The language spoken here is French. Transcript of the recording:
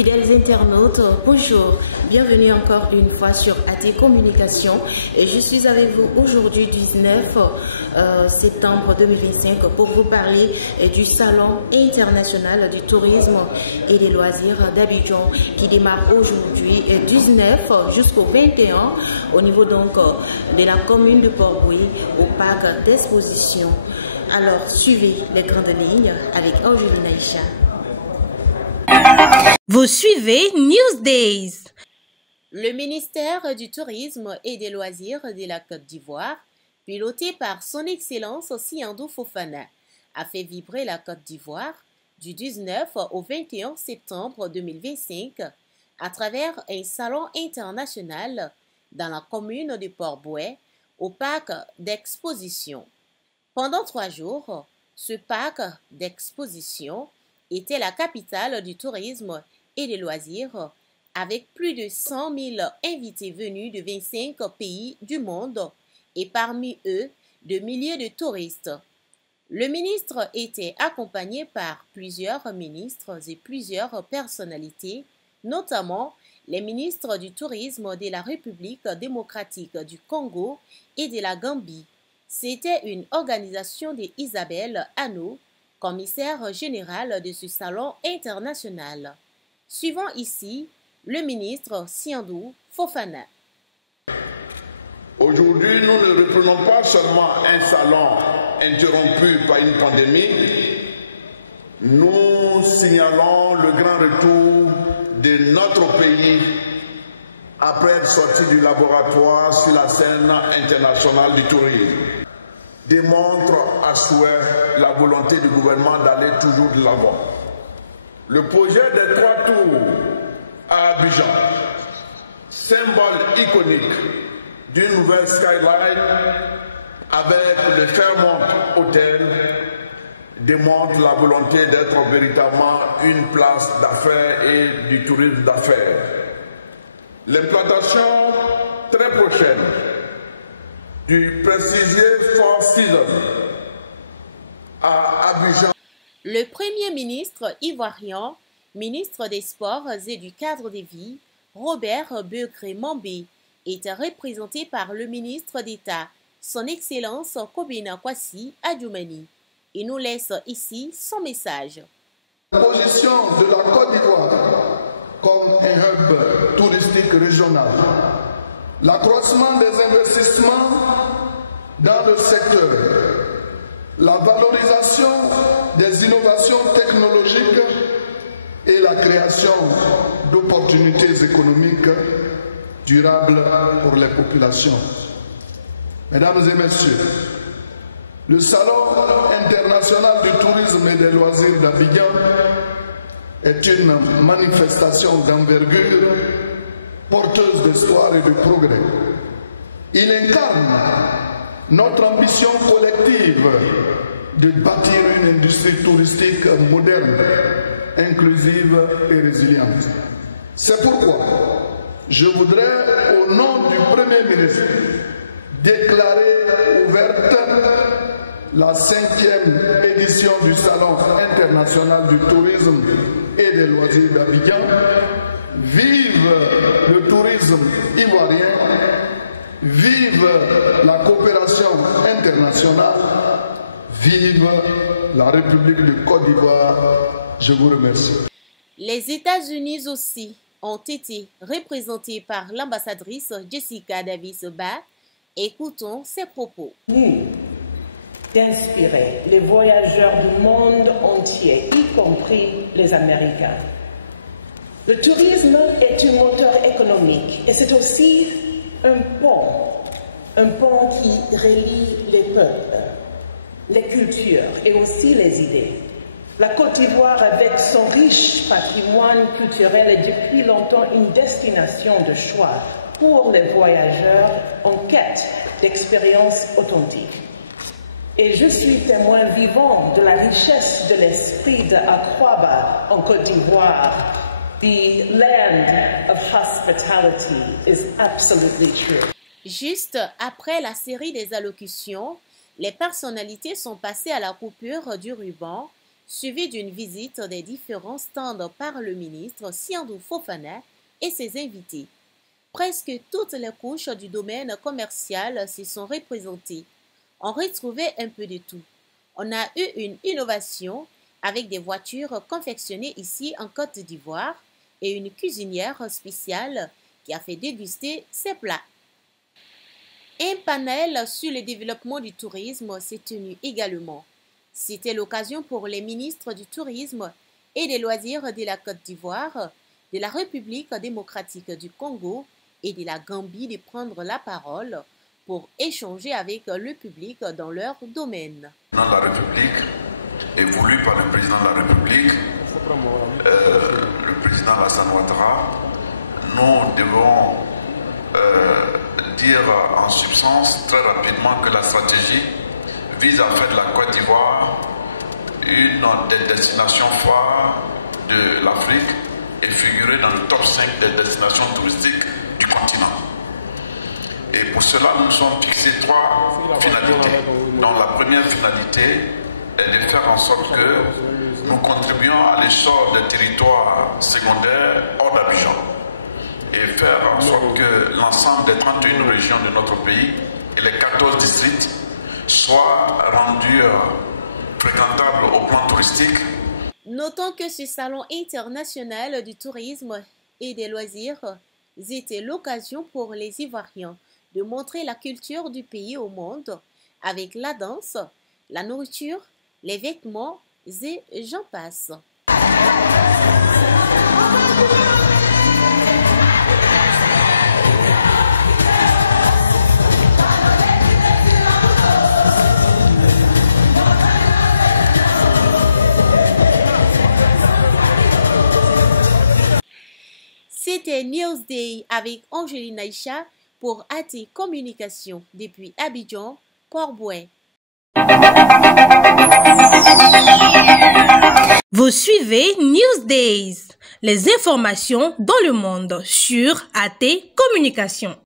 Fidèles internautes, bonjour, bienvenue encore une fois sur AT Communication et je suis avec vous aujourd'hui 19 septembre 2025 pour vous parler du Salon international du tourisme et des loisirs d'Abidjan qui démarre aujourd'hui 19 jusqu'au 21 au niveau donc de la commune de Port-Bouillet au parc d'exposition. Alors suivez les grandes lignes avec Angeline Aïcha. Vous suivez Newsdays. Le ministère du Tourisme et des Loisirs de la Côte d'Ivoire, piloté par son Excellence Siandou Fofana, a fait vibrer la Côte d'Ivoire du 19 au 21 septembre 2025 à travers un salon international dans la commune de Port-Bouillet au parc d'exposition. Pendant 3 jours, ce parc d'exposition était la capitale du tourisme et des loisirs, avec plus de 100 000 invités venus de 25 pays du monde et parmi eux, de milliers de touristes. Le ministre était accompagné par plusieurs ministres et plusieurs personnalités, notamment les ministres du tourisme de la République démocratique du Congo et de la Gambie. C'était une organisation d'Isabelle Hanno, commissaire général de ce salon international. Suivant ici le ministre Siandou Fofana. Aujourd'hui, nous ne reprenons pas seulement un salon interrompu par une pandémie, nous signalons le grand retour de notre pays après être sorti du laboratoire sur la scène internationale du tourisme. Démontre à souhait la volonté du gouvernement d'aller toujours de l'avant. Le projet des 3 tours à Abidjan, symbole iconique d'une nouvelle skyline avec le Fairmont Hotel, démontre la volonté d'être véritablement une place d'affaires et du tourisme d'affaires. L'implantation très prochaine du prestigieux Four Seasons à Abidjan. Le Premier ministre ivoirien, ministre des Sports et du Cadre de vie, Robert Begré-Mambé, était représenté par le ministre d'État, son Excellence Kobena Kwasi Adjoumani. Il nous laisse ici son message. La position de la Côte d'Ivoire comme un hub touristique régional, l'accroissement des investissements dans le secteur, la valorisation des innovations technologiques et la création d'opportunités économiques durables pour les populations. Mesdames et messieurs, le Salon international du tourisme et des loisirs d'Abidjan est une manifestation d'envergure porteuse d'espoir et de progrès. Il incarne notre ambition collective de bâtir une industrie touristique moderne, inclusive et résiliente. C'est pourquoi je voudrais, au nom du Premier ministre, déclarer ouverte la 5e édition du Salon international du tourisme et des loisirs d'Abidjan. Vive le tourisme ivoirien, vive la coopération internationale, vive la République de Côte d'Ivoire. Je vous remercie. Les États-Unis aussi ont été représentés par l'ambassadrice Jessica Davis-Ba. Écoutons ses propos. D'inspirer les voyageurs du monde entier, y compris les Américains. Le tourisme est un moteur économique et c'est aussi un pont qui relie les peuples, les cultures et aussi les idées. La Côte d'Ivoire, avec son riche patrimoine culturel, est depuis longtemps une destination de choix pour les voyageurs en quête d'expériences authentiques. Et je suis témoin vivant de la richesse de l'esprit d'Akwaba en Côte d'Ivoire. The land of hospitality is absolutely true. Juste après la série des allocutions, les personnalités sont passées à la coupure du ruban, suivi d'une visite des différents stands par le ministre Siandou Fofana et ses invités. Presque toutes les couches du domaine commercial s'y sont représentées. On retrouvait un peu de tout. On a eu une innovation avec des voitures confectionnées ici en Côte d'Ivoire et une cuisinière spéciale qui a fait déguster ses plats. Un panel sur le développement du tourisme s'est tenu également. C'était l'occasion pour les ministres du tourisme et des loisirs de la Côte d'Ivoire, de la République démocratique du Congo et de la Gambie de prendre la parole pour échanger avec le public dans leur domaine. Le président de la République est voulu par le président de la République, le président Alassane Ouattara. Nous devons dire en substance très rapidement que la stratégie vise à faire de la Côte d'Ivoire une des destinations phares de l'Afrique et figurer dans le top 5 des destinations touristiques du continent. Et pour cela, nous nous sommes fixés 3 finalités. Donc la première finalité est de faire en sorte que nous contribuions à l'essor des territoires secondaires hors d'Abidjan et faire en sorte que l'ensemble des 31 régions de notre pays et les 14 districts soient rendus fréquentables au plan touristique. Notons que ce salon international du tourisme et des loisirs était l'occasion pour les Ivoiriens de montrer la culture du pays au monde avec la danse, la nourriture, les vêtements et j'en passe. C'était Newsday avec Angeline Aïcha pour AT Communication depuis Abidjan, Port-Bouin. Vous suivez Newsdays, les informations dans le monde sur AT Communication.